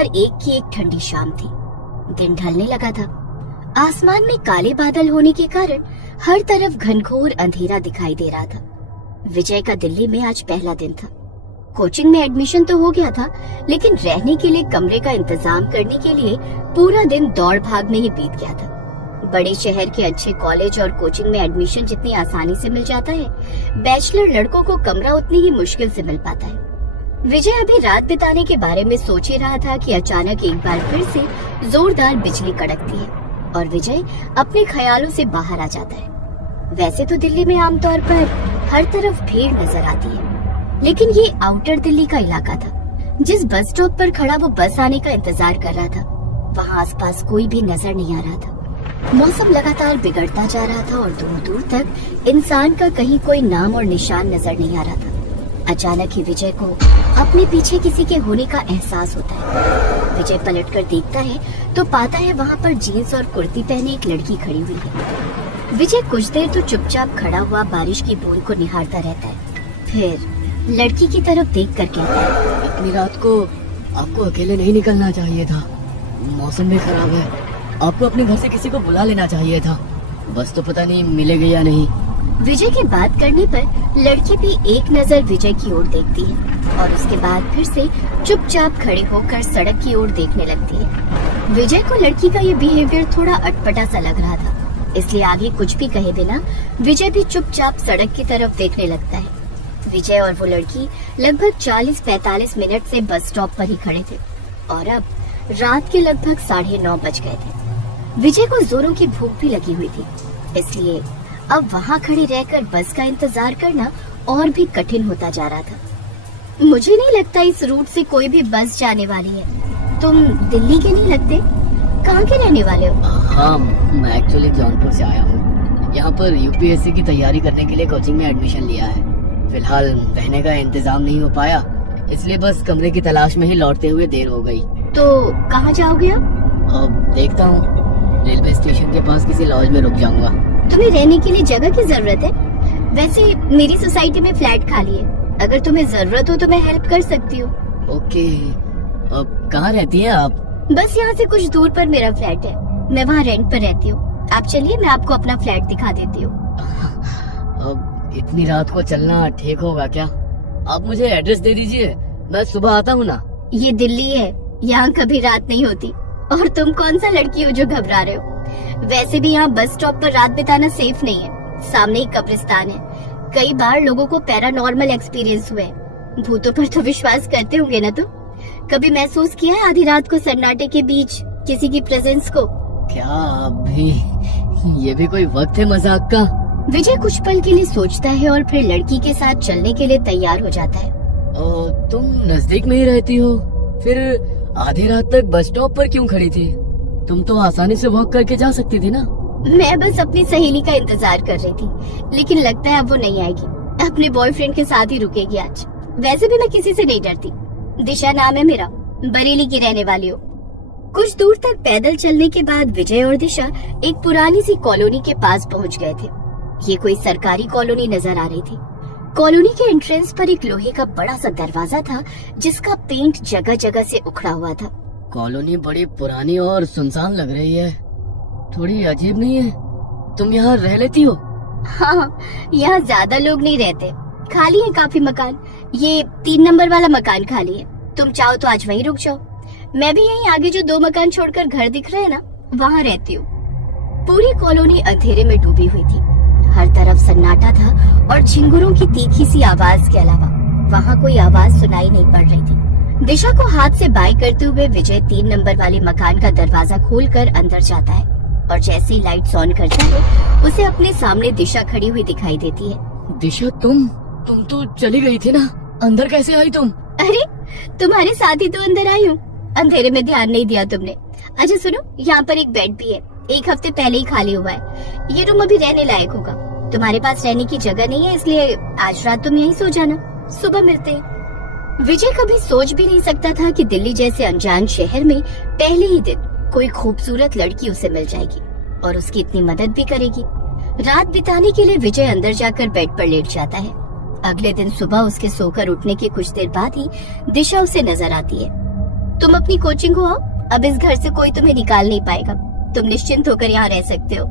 2001 की एक ठंडी शाम थी। दिन ढलने लगा था। आसमान में काले बादल होने के कारण हर तरफ घनघोर अंधेरा दिखाई दे रहा था। विजय का दिल्ली में आज पहला दिन था। कोचिंग में एडमिशन तो हो गया था, लेकिन रहने के लिए कमरे का इंतजाम करने के लिए पूरा दिन दौड़ भाग में ही बीत गया था। बड़े शहर के अच्छे कॉलेज और कोचिंग में एडमिशन जितनी आसानी से मिल जाता है, बैचलर लड़कों को कमरा उतनी ही मुश्किल से मिल पाता है। विजय अभी रात बिताने के बारे में सोच ही रहा था कि अचानक एक बार फिर से जोरदार बिजली कड़कती है और विजय अपने ख्यालों से बाहर आ जाता है। वैसे तो दिल्ली में आमतौर पर हर तरफ भीड़ नजर आती है, लेकिन ये आउटर दिल्ली का इलाका था। जिस बस स्टॉप पर खड़ा वो बस आने का इंतजार कर रहा था, वहाँ आसपास कोई भी नजर नहीं आ रहा था। मौसम लगातार बिगड़ता जा रहा था और दूर दूर तक इंसान का कहीं कोई नाम और निशान नजर नहीं आ रहा था। अचानक ही विजय को अपने पीछे किसी के होने का एहसास होता है। विजय पलटकर देखता है तो पाता है वहाँ पर जीन्स और कुर्ती पहने एक लड़की खड़ी हुई है। विजय कुछ देर तो चुपचाप खड़ा हुआ बारिश की बूंद को निहारता रहता है, फिर लड़की की तरफ देख कर कहता है, इतनी रात को आपको अकेले नहीं निकलना चाहिए था। मौसम भी खराब है, आपको अपने घर से किसी को बुला लेना चाहिए था। बस तो पता नहीं मिलेगी या नहीं। विजय की बात करने पर लड़की भी एक नजर विजय की ओर देखती है और उसके बाद फिर से चुपचाप खड़े होकर सड़क की ओर देखने लगती है। विजय को लड़की का ये बिहेवियर थोड़ा अटपटा सा लग रहा था, इसलिए आगे कुछ भी कहे बिना विजय भी चुपचाप सड़क की तरफ देखने लगता है। विजय और वो लड़की लगभग 40-45 मिनट से बस स्टॉप पर ही खड़े थे और अब रात के लगभग 9:30 बज गए थे। विजय को जोरों की भूख भी लगी हुई थी, इसलिए अब वहाँ खड़े रहकर बस का इंतजार करना और भी कठिन होता जा रहा था। मुझे नहीं लगता इस रूट से कोई भी बस जाने वाली है। तुम दिल्ली के नहीं लगते, कहाँ के रहने वाले हो? हाँ, मैं एक्चुअली जौनपुर से आया हूँ। यहाँ पर यूपीएससी की तैयारी करने के लिए कोचिंग में एडमिशन लिया है। फिलहाल रहने का इंतजाम नहीं हो पाया, इसलिए बस कमरे की तलाश में ही लौटते हुए देर हो गई। तो कहाँ जाओगे अब देखता हूँ, रेलवे स्टेशन के पास किसी लॉज में रुक जाऊंगा। तुम्हें रहने के लिए जगह की जरूरत है? वैसे मेरी सोसाइटी में फ्लैट खाली है, अगर तुम्हें जरूरत हो तो मैं हेल्प कर सकती हूँ। ओके, अब कहाँ रहती हैं आप? बस यहाँ से कुछ दूर पर मेरा फ्लैट है, मैं वहाँ रेंट पर रहती हूँ। आप चलिए, मैं आपको अपना फ्लैट दिखा देती हूँ। अब इतनी रात को चलना ठीक होगा क्या? आप मुझे एड्रेस दे दीजिए, मैं सुबह आता हूँ ना। ये दिल्ली है, यहाँ कभी रात नहीं होती। और तुम कौन सा लड़की हो जो घबरा रहे हो? वैसे भी यहाँ बस स्टॉप पर रात बिताना सेफ नहीं है। सामने ही कब्रिस्तान है। कई बार लोगों को पैरानॉर्मल एक्सपीरियंस हुए। भूतों पर तो विश्वास करते होंगे ना तुम? कभी महसूस किया है आधी रात को सन्नाटे के बीच किसी की प्रेजेंस को? क्या अभी ये भी कोई वक्त है मजाक का? विजय कुछ पल के लिए सोचता है और फिर लड़की के साथ चलने के लिए तैयार हो जाता है। तुम नजदीक में ही रहती हो, फिर आधी रात तक बस स्टॉप पर क्यों खड़ी थी? तुम तो आसानी से वॉक करके जा सकती थी ना। मैं बस अपनी सहेली का इंतजार कर रही थी, लेकिन लगता है अब वो नहीं आएगी। अपने बॉयफ्रेंड के साथ ही रुकेगी आज। वैसे भी मैं किसी से नहीं डरती। दिशा नाम है मेरा, बरेली की रहने वाली हूँ। कुछ दूर तक पैदल चलने के बाद विजय और दिशा एक पुरानी सी कॉलोनी के पास पहुँच गए थे। ये कोई सरकारी कॉलोनी नजर आ रही थी। कॉलोनी के एंट्रेंस पर एक लोहे का बड़ा सा दरवाजा था, जिसका पेंट जगह जगह से उखड़ा हुआ था। कॉलोनी बड़ी पुरानी और सुनसान लग रही है, थोड़ी अजीब नहीं है? तुम यहाँ रह लेती हो? हाँ, यहाँ ज्यादा लोग नहीं रहते, खाली है काफी मकान। ये 3 नंबर वाला मकान खाली है, तुम चाहो तो आज वहीं रुक जाओ। मैं भी यहीं आगे जो 2 मकान छोड़कर घर दिख रहे हैं ना, वहाँ रहती हूँ। पूरी कॉलोनी अंधेरे में डूबी हुई थी। हर तरफ सन्नाटा था और झिंगुरों की तीखी सी आवाज के अलावा वहाँ कोई आवाज सुनाई नहीं पड़ रही थी। दिशा को हाथ से बाय करते हुए विजय 3 नंबर वाले मकान का दरवाजा खोलकर अंदर जाता है और जैसे ही लाइट्स ऑन करता है, उसे अपने सामने दिशा खड़ी हुई दिखाई देती है। दिशा, तुम तो चली गई थी ना, अंदर कैसे आई तुम? अरे, तुम्हारे साथ ही तो अंदर आई हूँ। अंधेरे में ध्यान नहीं दिया तुमने। अच्छा सुनो, यहाँ पर एक बेड भी है, 1 हफ्ते पहले ही खाली हुआ है। ये रूम अभी रहने लायक होगा। तुम्हारे पास रहने की जगह नहीं है, इसलिए आज रात तुम यहीं सो जाना, सुबह मिलते हैं। विजय कभी सोच भी नहीं सकता था कि दिल्ली जैसे अनजान शहर में पहले ही दिन कोई खूबसूरत लड़की उसे मिल जाएगी और उसकी इतनी मदद भी करेगी। रात बिताने के लिए विजय अंदर जाकर बेड पर लेट जाता है। अगले दिन सुबह उसके सोकर उठने के कुछ देर बाद ही दिशा उसे नजर आती है। तुम अपनी कोचिंग को आओ, अब इस घर से कोई तुम्हें निकाल नहीं पाएगा। तुम निश्चिंत होकर यहाँ रह सकते हो।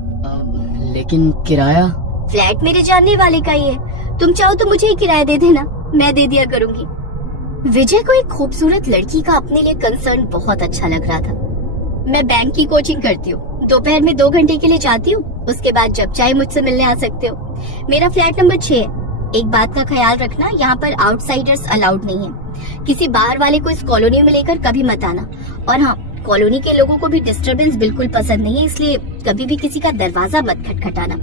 लेकिन किराया? फ्लैट मेरे जानने वाले का ही है, तुम चाहो तो मुझे ही किराया दे देना, मैं दे दिया करूंगी। विजय को एक खूबसूरत लड़की का अपने लिए कंसर्न बहुत अच्छा लग रहा था। मैं बैंक की कोचिंग करती हूँ, दोपहर में 2 घंटे के लिए जाती हूँ, उसके बाद जब चाहे मुझसे मिलने आ सकते हो। मेरा फ्लैट नंबर 6 है। एक बात का ख्याल रखना, यहाँ पर आउटसाइडर्स अलाउड नहीं है। किसी बाहर वाले को इस कॉलोनी में लेकर कभी मत आना। और हाँ, कॉलोनी के लोगों को भी डिस्टरबेंस बिल्कुल पसंद नहीं है, इसलिए कभी भी किसी का दरवाजा मत खटखटाना।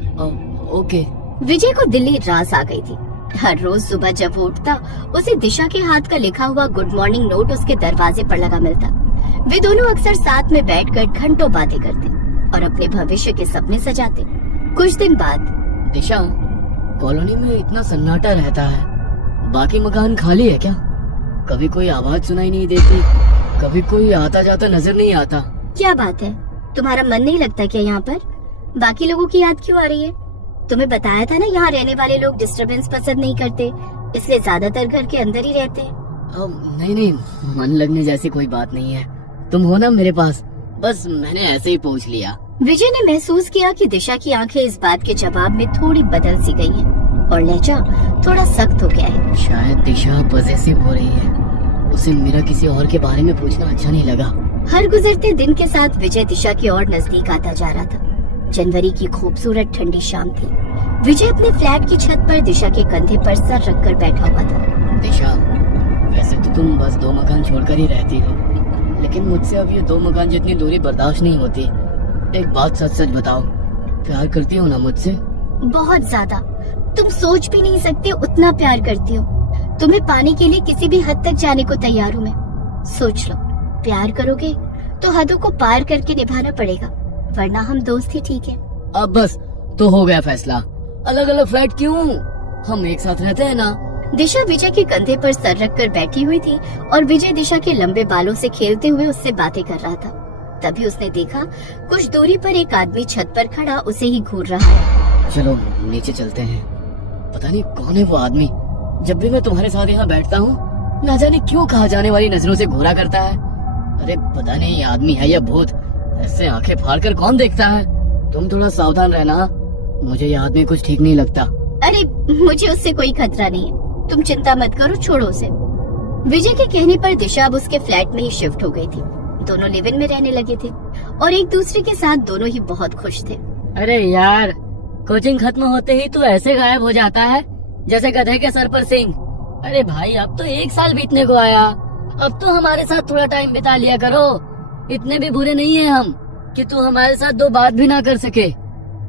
ओके। विजय को दिल्ली रास आ गई थी। हर रोज सुबह जब वो उठता, उसे दिशा के हाथ का लिखा हुआ गुड मॉर्निंग नोट उसके दरवाजे पर लगा मिलता। वे दोनों अक्सर साथ में बैठकर घंटों बातें करते और अपने भविष्य के सपने सजाते। कुछ दिन बाद, दिशा, कॉलोनी में इतना सन्नाटा रहता है, बाकी मकान खाली है क्या? कभी कोई आवाज सुनाई नहीं देती, कभी कोई आता जाता नजर नहीं आता। क्या बात है, तुम्हारा मन नहीं लगता क्या यहाँ पर? बाकी लोगों की याद क्यों आ रही है? तुम्हें बताया था ना, यहाँ रहने वाले लोग डिस्टरबेंस पसंद नहीं करते, इसलिए ज्यादातर घर के अंदर ही रहते हैं। नहीं, मन लगने जैसी कोई बात नहीं है। तुम हो ना मेरे पास, बस मैंने ऐसे ही पूछ लिया। विजय ने महसूस किया कि दिशा की आंखें इस बात के जवाब में थोड़ी बदल सी गई हैं और लहजा थोड़ा सख्त हो गया है। शायद दिशा पॉजेसिव हो रही है, उसे मेरा किसी और के बारे में पूछना अच्छा नहीं लगा। हर गुजरते दिन के साथ विजय दिशा की ओर नजदीक आता जा रहा था। जनवरी की खूबसूरत ठंडी शाम थी। विजय अपने फ्लैट की छत पर दिशा के कंधे पर सर रखकर बैठा हुआ था। दिशा, वैसे तो तुम बस 2 मकान छोड़कर ही रहती हो, लेकिन मुझसे अब ये 2 मकान जितनी दूरी बर्दाश्त नहीं होती। एक बात सच सच बताओ, प्यार करती हो ना मुझसे? बहुत ज्यादा, तुम सोच भी नहीं सकते उतना प्यार करती हो। तुम्हें पाने के लिए किसी भी हद तक जाने को तैयार हूँ मैं। सोच लो, प्यार करोगे तो हदों को पार करके निभाना पड़ेगा, वरना हम दोस्त ही ठीक है। अब बस तो हो गया फैसला। अलग अलग फ्लैट क्यों, हम एक साथ रहते हैं ना। दिशा विजय के कंधे पर सर रखकर बैठी हुई थी और विजय दिशा के लंबे बालों से खेलते हुए उससे बातें कर रहा था। तभी उसने देखा कुछ दूरी पर एक आदमी छत पर खड़ा उसे ही घूर रहा है। चलो नीचे चलते हैं। पता नहीं कौन है वो आदमी, जब भी मैं तुम्हारे साथ यहाँ बैठता हूँ ना जाने क्यों कहा जाने वाली नजरों से घूरा करता है। अरे पता नहीं ये आदमी है या भूत, ऐसे आंखें फाड़ कर कौन देखता है। तुम थोड़ा सावधान रहना, मुझे ये आदमी कुछ ठीक नहीं लगता। अरे मुझे उससे कोई खतरा नहीं है, तुम चिंता मत करो, छोड़ो उसे। विजय के कहने पर दिशा अब उसके फ्लैट में ही शिफ्ट हो गई थी। दोनों लिव इन में रहने लगे थे और एक दूसरे के साथ दोनों ही बहुत खुश थे। अरे यार, कोचिंग खत्म होते ही तू ऐसे गायब हो जाता है जैसे गधे के सर पर सिंह। अरे भाई, अब तो 1 साल बीतने को आया, अब तो हमारे साथ थोड़ा टाइम बिता लिया करो। इतने भी बुरे नहीं है हम कि तू हमारे साथ 2 बात भी ना कर सके।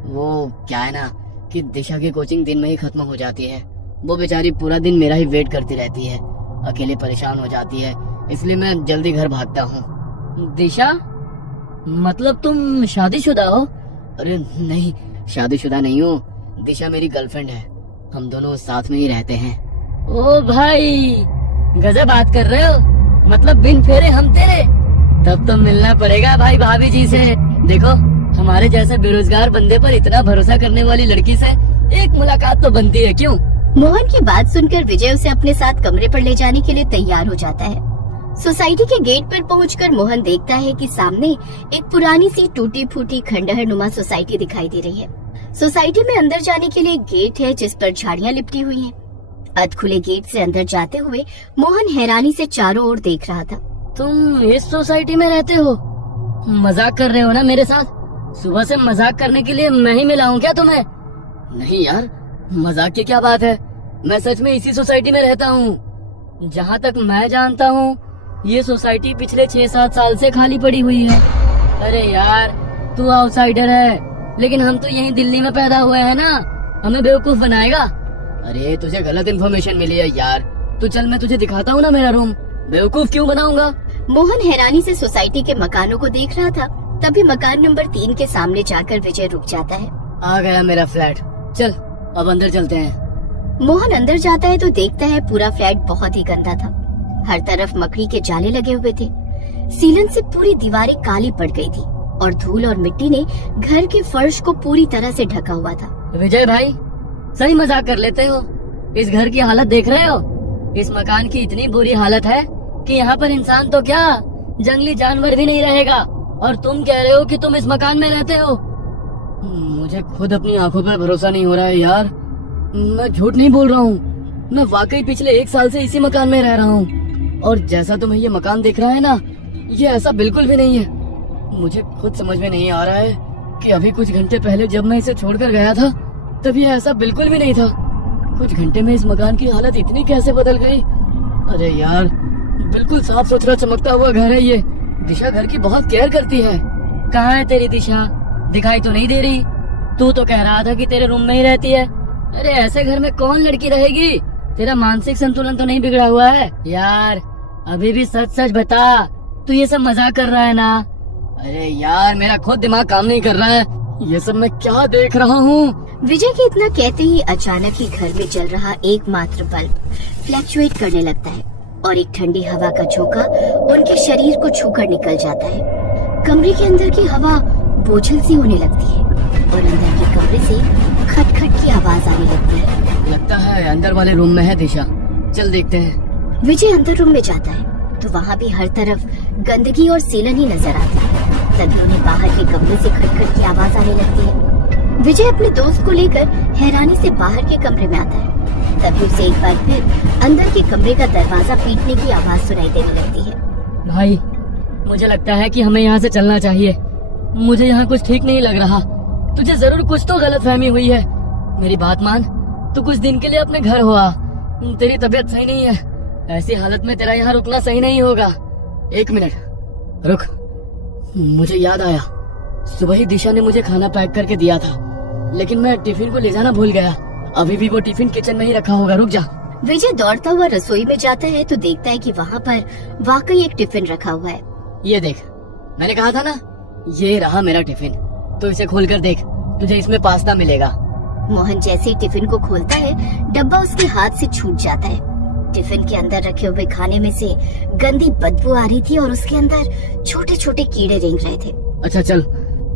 वो क्या है ना कि दिशा की कोचिंग दिन में ही खत्म हो जाती है। वो बेचारी पूरा दिन मेरा ही वेट करती रहती है, अकेले परेशान हो जाती है, इसलिए मैं जल्दी घर भागता हूँ। दिशा, मतलब तुम शादीशुदा हो? अरे नहीं, शादीशुदा नहीं हूँ, दिशा मेरी गर्लफ्रेंड है, हम दोनों साथ में ही रहते हैं। ओ भाई, गजब बात कर रहे हो, मतलब बिन फेरे हम तेरे। तब तो मिलना पड़ेगा भाई भाभी जी से। देखो, हमारे जैसे बेरोजगार बंदे पर इतना भरोसा करने वाली लड़की से एक मुलाकात तो बनती है, क्यों? मोहन की बात सुनकर विजय उसे अपने साथ कमरे पर ले जाने के लिए तैयार हो जाता है। सोसाइटी के गेट पर पहुंचकर मोहन देखता है कि सामने एक पुरानी सी टूटी फूटी खंडहर नुमा सोसाइटी दिखाई दे रही है। सोसाइटी में अंदर जाने के लिए एक गेट है जिस पर झाड़ियां लिपटी हुई हैं। अध खुले गेट से अंदर जाते हुए मोहन हैरानी से चारों ओर देख रहा था। तुम इस सोसाइटी में रहते हो? मजाक कर रहे हो ना मेरे साथ? सुबह से मजाक करने के लिए मैं ही मिला हूँ क्या तुम्हें? नहीं यार, मजाक की क्या बात है, मैं सच में इसी सोसाइटी में रहता हूँ। जहाँ तक मैं जानता हूँ ये सोसाइटी पिछले 6-7 साल से खाली पड़ी हुई है। अरे यार, तू आउटसाइडर है, लेकिन हम तो यहीं दिल्ली में पैदा हुए हैं ना, हमें बेवकूफ बनाएगा? अरे तुझे गलत इन्फॉर्मेशन मिली है यार, तू चल मैं तुझे दिखाता हूँ ना मेरा रूम, बेवकूफ क्यों बनाऊंगा? मोहन हैरानी से सोसाइटी के मकानों को देख रहा था। तभी मकान नंबर 3 के सामने जाकर विजय रुक जाता है। आ गया मेरा फ्लैट, चल अब अंदर चलते हैं। मोहन अंदर जाता है तो देखता है पूरा फ्लैट बहुत ही गंदा था। हर तरफ मकड़ी के जाले लगे हुए थे। सीलन से पूरी दीवारें काली पड़ गई थी और धूल और मिट्टी ने घर के फर्श को पूरी तरह से ढका हुआ था। विजय भाई, सही मजाक कर लेते हो? इस घर की हालत देख रहे हो? इस मकान की इतनी बुरी हालत है कि यहाँ पर इंसान तो क्या, जंगली जानवर भी नहीं रहेगा, और तुम कह रहे हो कि तुम इस मकान में रहते हो। मुझे खुद अपनी आंखों पर भरोसा नहीं हो रहा है यार। मैं झूठ नहीं बोल रहा हूँ, मैं वाकई पिछले 1 साल से इसी मकान में रह रहा हूँ। और जैसा तुम्हें ये मकान दिख रहा है ना, ये ऐसा बिल्कुल भी नहीं है। मुझे खुद समझ में नहीं आ रहा है कि अभी कुछ घंटे पहले जब मैं इसे छोड़कर गया था तब ये ऐसा बिल्कुल भी नहीं था। कुछ घंटे में इस मकान की हालत इतनी कैसे बदल गई। अरे यार, बिल्कुल साफ सुथरा चमकता हुआ घर है ये। दिशा घर की बहुत केयर करती है। कहाँ है तेरी दिशा? दिखाई तो नहीं दे रही। तू तो कह रहा था कि तेरे रूम में ही रहती है। अरे ऐसे घर में कौन लड़की रहेगी? तेरा मानसिक संतुलन तो नहीं बिगड़ा हुआ है? यार अभी भी सच सच बता, तू ये सब मजाक कर रहा है ना? अरे यार, मेरा खुद दिमाग काम नहीं कर रहा है। ये सब मैं क्या देख रहा हूँ? विजय के इतना कहते ही अचानक ही घर में जल रहा एकमात्र बल्ब फ्लैक्चुएट करने लगता है और एक ठंडी हवा का झोंका उनके शरीर को छूकर निकल जाता है। कमरे के अंदर की हवा बोझल सी होने लगती है और अंदर के कमरे से खटखट की आवाज आने लगती है। लगता है अंदर वाले रूम में है दिशा, चल देखते हैं। विजय अंदर रूम में जाता है तो वहाँ भी हर तरफ गंदगी और सीलन ही नजर आती है। तभी उन्हें बाहर के कमरे से खटखट की आवाज आने लगती है। विजय अपने दोस्त को लेकर हैरानी से बाहर के कमरे में आता है। तभी उसे एक बार फिर अंदर के कमरे का दरवाजा पीटने की आवाज सुनाई देने लगती है। भाई, मुझे लगता है कि हमें यहाँ से चलना चाहिए। मुझे यहाँ कुछ ठीक नहीं लग रहा। तुझे जरूर कुछ तो गलतफहमी हुई है। मेरी बात मान, तू कुछ दिन के लिए अपने घर हो आ। तेरी तबीयत सही नहीं है। ऐसी हालत में तेरा यहाँ रुकना सही नहीं होगा। 1 मिनट रुक, मुझे याद आया। सुबह ही दिशा ने मुझे खाना पैक करके दिया था, लेकिन मैं टिफिन को ले जाना भूल गया। अभी भी वो टिफिन किचन में ही रखा होगा। रुक जा। विजय दौड़ता हुआ रसोई में जाता है तो देखता है कि वहाँ पर वाकई एक टिफिन रखा हुआ है। ये देख, मैंने कहा था ना, ये रहा मेरा टिफिन। तो इसे खोल कर देख, तुझे इसमें पास्ता मिलेगा। मोहन जैसे ही टिफिन को खोलता है, डब्बा उसके हाथ से छूट जाता है। टिफिन के अंदर रखे हुए खाने में से गंदी बदबू आ रही थी और उसके अंदर छोटे छोटे कीड़े रेंग रहे थे। अच्छा चल,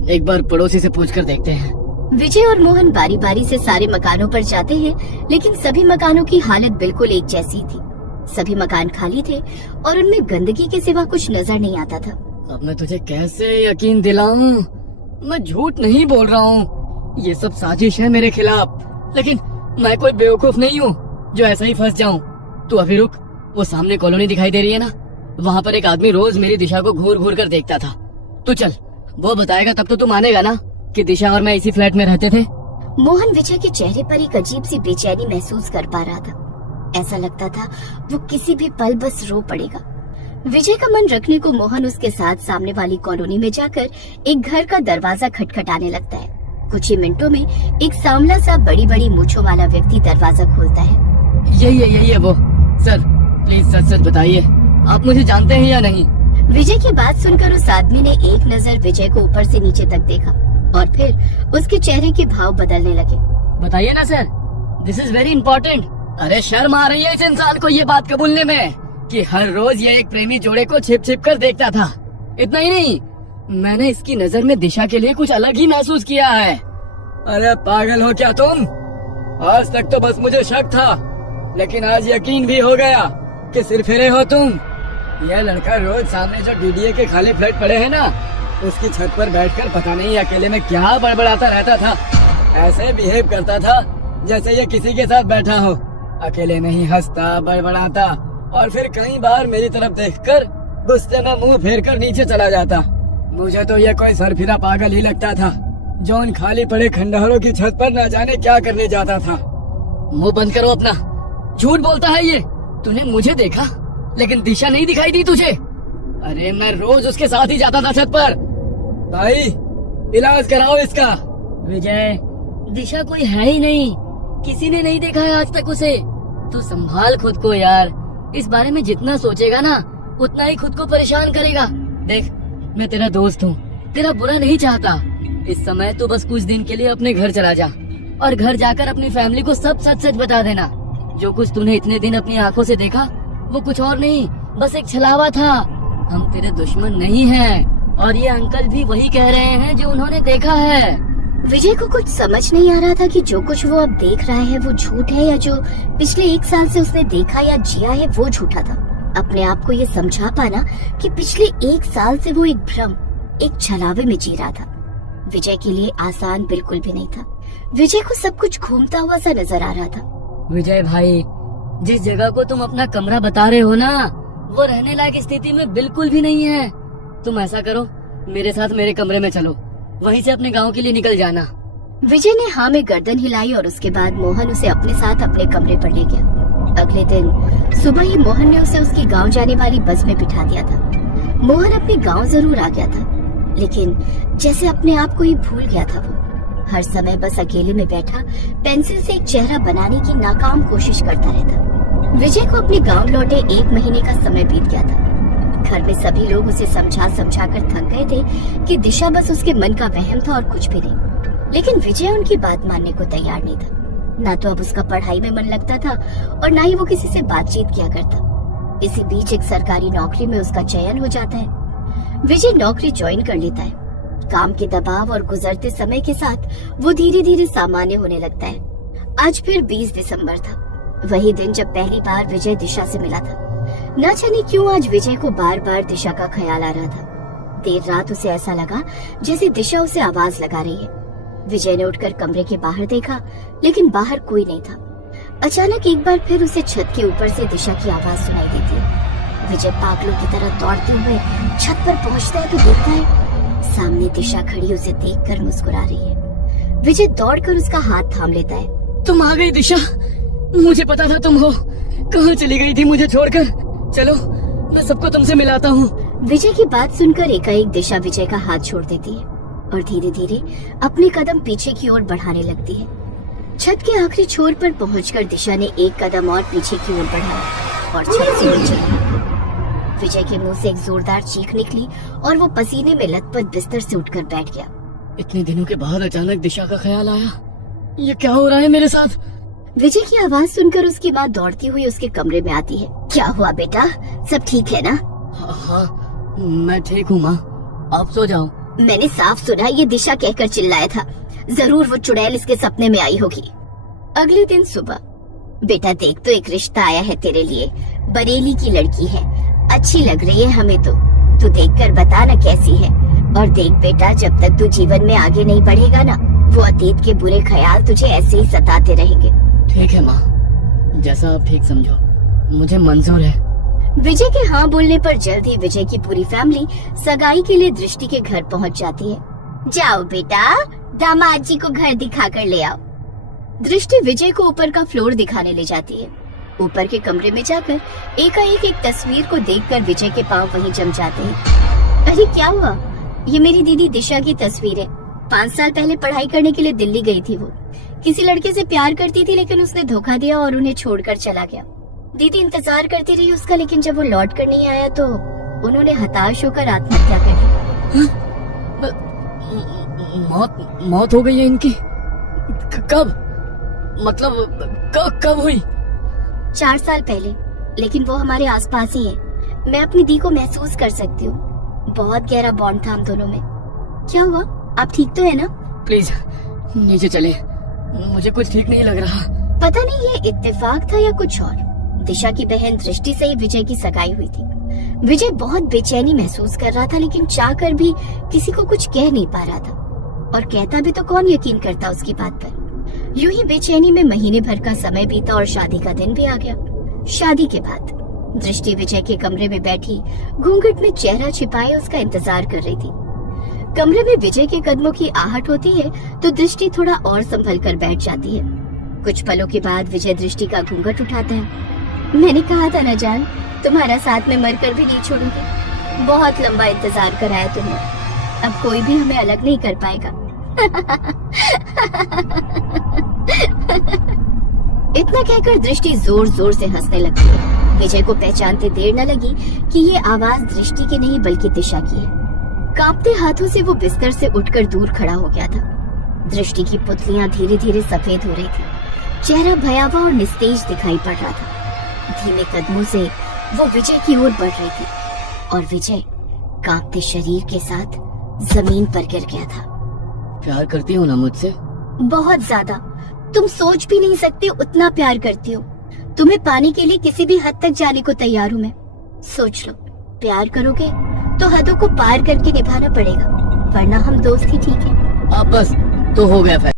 एक बार पड़ोसी से पूछ कर देखते हैं। विजय और मोहन बारी बारी से सारे मकानों पर जाते हैं, लेकिन सभी मकानों की हालत बिल्कुल एक जैसी थी। सभी मकान खाली थे और उनमें गंदगी के सिवा कुछ नजर नहीं आता था। अब मैं तुझे कैसे यकीन दिलाऊं? मैं झूठ नहीं बोल रहा हूँ। ये सब साजिश है मेरे खिलाफ। लेकिन मैं कोई बेवकूफ नहीं हूँ जो ऐसा ही फंस जाऊं। तू अभी रुक, वो सामने कॉलोनी दिखाई दे रही है ना, वहाँ पर एक आदमी रोज मेरी दिशा को घूर घूर कर देखता था। तू चल, वो बताएगा तब तो तू मानेगा ना कि दिशा और मैं इसी फ्लैट में रहते थे। मोहन विजय के चेहरे पर एक अजीब सी बेचैनी महसूस कर पा रहा था। ऐसा लगता था वो किसी भी पल बस रो पड़ेगा। विजय का मन रखने को मोहन उसके साथ सामने वाली कॉलोनी में जाकर एक घर का दरवाजा खटखटाने लगता है। कुछ ही मिनटों में एक सांवला सा बड़ी बड़ी मूंछों वाला व्यक्ति दरवाजा खोलता है। यही है वो। सर प्लीज सच सच बताइए, आप मुझे जानते हैं या नहीं? विजय की बात सुनकर उस आदमी ने एक नजर विजय को ऊपर से नीचे तक देखा और फिर उसके चेहरे के भाव बदलने लगे। बताइए ना sir, this is very important. अरे शर्म आ रही है इस इंसान को ये बात कबूलने में कि हर रोज ये एक प्रेमी जोड़े को छिप छिप कर देखता था। इतना ही नहीं, मैंने इसकी नजर में दिशा के लिए कुछ अलग ही महसूस किया है। अरे पागल हो क्या तुम? आज तक तो बस मुझे शक था, लेकिन आज यकीन भी हो गया कि सिरफिरे हो तुम। यह लड़का रोज सामने जो डीडीए के खाली फ्लैट पड़े हैं ना, उसकी छत पर बैठकर पता नहीं अकेले में क्या बड़बड़ाता रहता था। ऐसे बिहेव करता था जैसे ये किसी के साथ बैठा हो। अकेले में ही हंसता, बड़बड़ाता और फिर कई बार मेरी तरफ देखकर गुस्से में मुंह फेर कर नीचे चला जाता। मुझे तो ये कोई सरफिरा पागल ही लगता था जो उन खाली पड़े खंडहरों की छत पर न जाने क्या करने जाता था। मुंह बंद करो अपना, झूठ बोलता है ये। तूने मुझे देखा लेकिन दिशा नहीं दिखाई दी तुझे? अरे मैं रोज उसके साथ ही जाता था छत पर। भाई इलाज कराओ इसका। विजय, दिशा कोई है ही नहीं, किसी ने नहीं देखा है आज तक उसे। तू संभाल खुद को यार, इस बारे में जितना सोचेगा ना उतना ही खुद को परेशान करेगा। देख, मैं तेरा दोस्त हूँ, तेरा बुरा नहीं चाहता। इस समय तू बस कुछ दिन के लिए अपने घर चला जा और घर जाकर अपनी फैमिली को सब सच सच बता देना। जो कुछ तूने इतने दिन अपनी आंखों से देखा वो कुछ और नहीं, बस एक छलावा था। हम तेरे दुश्मन नहीं हैं और ये अंकल भी वही कह रहे हैं जो उन्होंने देखा है। विजय को कुछ समझ नहीं आ रहा था कि जो कुछ वो अब देख रहा है वो झूठ है या जो पिछले 1 साल से उसने देखा या जिया है वो झूठा था। अपने आप को ये समझा पाना कि पिछले 1 साल से वो एक भ्रम, एक छलावे में जी रहा था, विजय के लिए आसान बिल्कुल भी नहीं था। विजय को सब कुछ घूमता हुआ सा नजर आ रहा था। विजय भाई, जिस जगह को तुम अपना कमरा बता रहे हो ना, वो रहने लायक स्थिति में बिल्कुल भी नहीं है। तुम ऐसा करो, मेरे साथ मेरे कमरे में चलो, वहीं से अपने गांव के लिए निकल जाना। विजय ने हाँ में गर्दन हिलाई और उसके बाद मोहन उसे अपने साथ अपने कमरे पर ले गया। अगले दिन सुबह ही मोहन ने उसे उसकी गांव जाने वाली बस में बिठा दिया था। मोहन अपने गांव जरूर आ गया था, लेकिन जैसे अपने आप को ही भूल गया था। वो हर समय बस अकेले में बैठा पेंसिल से एक चेहरा बनाने की नाकाम कोशिश करता रहता। विजय को अपने गांव लौटे 1 महीने का समय बीत गया था। घर में सभी लोग उसे समझा समझा कर थक गए थे कि दिशा बस उसके मन का वहम था और कुछ भी नहीं। लेकिन विजय उनकी बात मानने को तैयार नहीं था। ना तो अब उसका पढ़ाई में मन लगता था और ना ही वो किसी से बातचीत किया करता। इसी बीच एक सरकारी नौकरी में उसका चयन हो जाता है। विजय नौकरी ज्वाइन कर लेता है। काम के दबाव और गुजरते समय के साथ वो धीरे धीरे सामान्य होने लगता है। आज फिर 20 दिसंबर था, वही दिन जब पहली बार विजय दिशा से मिला था। न जाने क्यों आज विजय को बार बार दिशा का ख्याल आ रहा था। देर रात उसे ऐसा लगा जैसे दिशा उसे आवाज लगा रही है। विजय ने उठकर कमरे के बाहर देखा, लेकिन बाहर कोई नहीं था। अचानक एक बार फिर उसे छत के ऊपर से दिशा की आवाज सुनाई देती है। विजय पागलों की तरह दौड़ते हुए छत पर पहुंचता है तो देखता है सामने दिशा खड़ी उसे देखकर मुस्कुरा रही है। विजय दौड़कर उसका हाथ थाम लेता है। तुम आ गई दिशा, मुझे पता था तुम हो। कहाँ चली गई थी मुझे छोड़कर? चलो मैं सबको तुमसे मिलाता हूँ। विजय की बात सुनकर एकाएक दिशा विजय का हाथ छोड़ देती है और धीरे धीरे अपने कदम पीछे की ओर बढ़ाने लगती है। छत के आखिरी छोर पर पहुंचकर दिशा ने एक कदम और पीछे की ओर बढ़ाया और छत से नीचे गिर गई। विजय के मुंह से एक जोरदार चीख निकली और वो पसीने में लथपथ बिस्तर से उठकर बैठ गया। इतने दिनों के बाद अचानक दिशा का ख्याल आया। ये क्या हो रहा है मेरे साथ? विजय की आवाज सुनकर उसकी माँ दौड़ती हुई उसके कमरे में आती है। क्या हुआ बेटा, सब ठीक है ना? हाँ, मैं ठीक हूँ माँ, आप सो जाओ। मैंने साफ सुना ये दिशा कहकर चिल्लाया था। जरूर वो चुड़ैल इसके सपने में आई होगी। अगले दिन सुबह, बेटा देख तो एक रिश्ता आया है तेरे लिए। बरेली की लड़की है, अच्छी लग रही है हमें तो। तू देखकर बता ना कैसी है। और देख बेटा, जब तक तू जीवन में आगे नहीं बढ़ेगा ना, वो अतीत के बुरे ख्याल तुझे ऐसे ही सताते रहेंगे। ठीक है माँ, जैसा आप ठीक समझो, मुझे मंजूर है। विजय के हाँ बोलने पर जल्द ही विजय की पूरी फैमिली सगाई के लिए दृष्टि के घर पहुंच जाती है। जाओ बेटा, दामाद जी को घर दिखा कर ले आओ। दृष्टि विजय को ऊपर का फ्लोर दिखाने ले जाती है। ऊपर के कमरे में जाकर एकाएक एक तस्वीर को देखकर विजय के पांव वहीं जम जाते हैं। अरे क्या हुआ? ये मेरी दीदी दिशा की तस्वीर है। 5 साल पहले पढ़ाई करने के लिए दिल्ली गई थी। वो किसी लड़के से प्यार करती थी, लेकिन उसने धोखा दिया और उन्हें छोड़कर चला गया। दीदी इंतजार करती रही उसका, लेकिन जब वो लौट कर नहीं आया तो उन्होंने हताश होकर आत्महत्या कर ली। मौत हो गई है इनकी? कब? मतलब कब हुई? 4 साल पहले, लेकिन वो हमारे आसपास ही है। मैं अपनी दी को महसूस कर सकती हूँ। बहुत गहरा बॉन्ड था हम दोनों में। क्या हुआ, आप ठीक तो है ना? प्लीज नीचे चले, मुझे कुछ ठीक नहीं लग रहा। पता नहीं ये इत्तेफाक था या कुछ और। दिशा की बहन दृष्टि से ही विजय की सगाई हुई थी। विजय बहुत बेचैनी महसूस कर रहा था, लेकिन चाहकर भी किसी को कुछ कह नहीं पा रहा था। और कहता भी तो कौन यकीन करता उसकी बात पर। यूं ही बेचैनी में महीने भर का समय बीता और शादी का दिन भी आ गया। शादी के बाद दृष्टि विजय के कमरे में बैठी घूंघट में चेहरा छिपाए उसका इंतजार कर रही थी। कमरे में विजय के कदमों की आहट होती है तो दृष्टि थोड़ा और संभल कर बैठ जाती है। कुछ पलों के बाद विजय दृष्टि का घूंघट उठाता है। मैंने कहा था ना जान, तुम्हारा साथ में मरकर भी नहीं छोड़ूंगी। बहुत लंबा इंतजार कराया तुमने, अब कोई भी हमें अलग नहीं कर पाएगा। इतना कहकर दृष्टि जोर जोर से हंसने लगती है। विजय को पहचानते देर न लगी कि ये आवाज दृष्टि की नहीं बल्कि दिशा की है। कांपते हाथों से वो बिस्तर से उठकर दूर खड़ा हो गया था। दृष्टि की पुतलियां धीरे धीरे सफेद हो रही थी। चेहरा भयावह और निस्तेज दिखाई पड़ रहा था। धीमे कदमों से वो विजय की ओर बढ़ रही थी और विजय कांपते शरीर के साथ जमीन पर गिर गया था। प्यार करती हो ना मुझसे? बहुत ज्यादा। तुम सोच भी नहीं सकते उतना प्यार करती हो। तुम्हें पाने के लिए किसी भी हद तक जाने को तैयार हूँ मैं। सोच लो, प्यार करोगे तो हदों को पार करके निभाना पड़ेगा, वरना हम दोस्त ही ठीक है। अब बस तो हो गया फैसला।